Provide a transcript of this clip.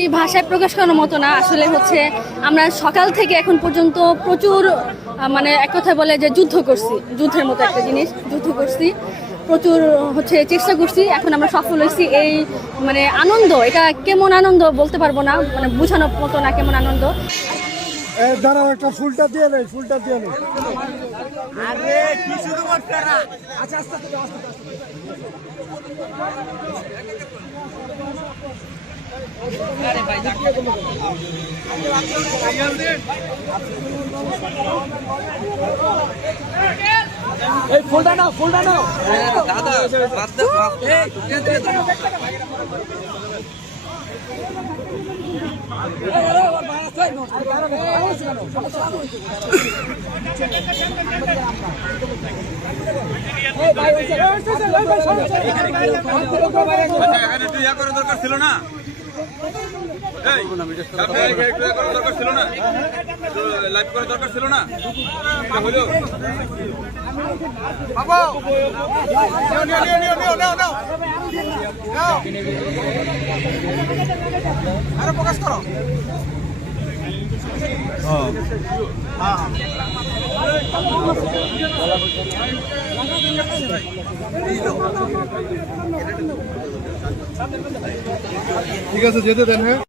এই ভাষায় প্রকাশ করার মতো না। আসলে হচ্ছে আমরা সকাল থেকে এখন পর্যন্ত প্রচুর মানে এক কথায় বলে যে যুদ্ধ করছি, যুদ্ধের মতো একটা জিনিস, যুদ্ধ করছি, প্রচুর হচ্ছে চেষ্টা করছি, এখন আমরা সফল হয়েছি। এই মানে আনন্দ, এটা কেমন আনন্দ বলতে পারবো না, মানে বোঝানোর মতো না কেমন আনন্দ। দাঁড়াও, একটা ফুলটা দিয়ে নেই, ফুলটা দিয়ে নেই। আরে কি শুরু করছরা? আচ্ছা আস্তে আস্তে আরে ভাই এই ফুলটা নাও, ফুলটা নাও দাদা, বাদ দে, দরকার ছিল না, দরকার ছিল না, লাইভ করার দরকার ছিল না। আরে প্রকাশ করো। ঠিক আছে, যেতে দেন। হ্যাঁ,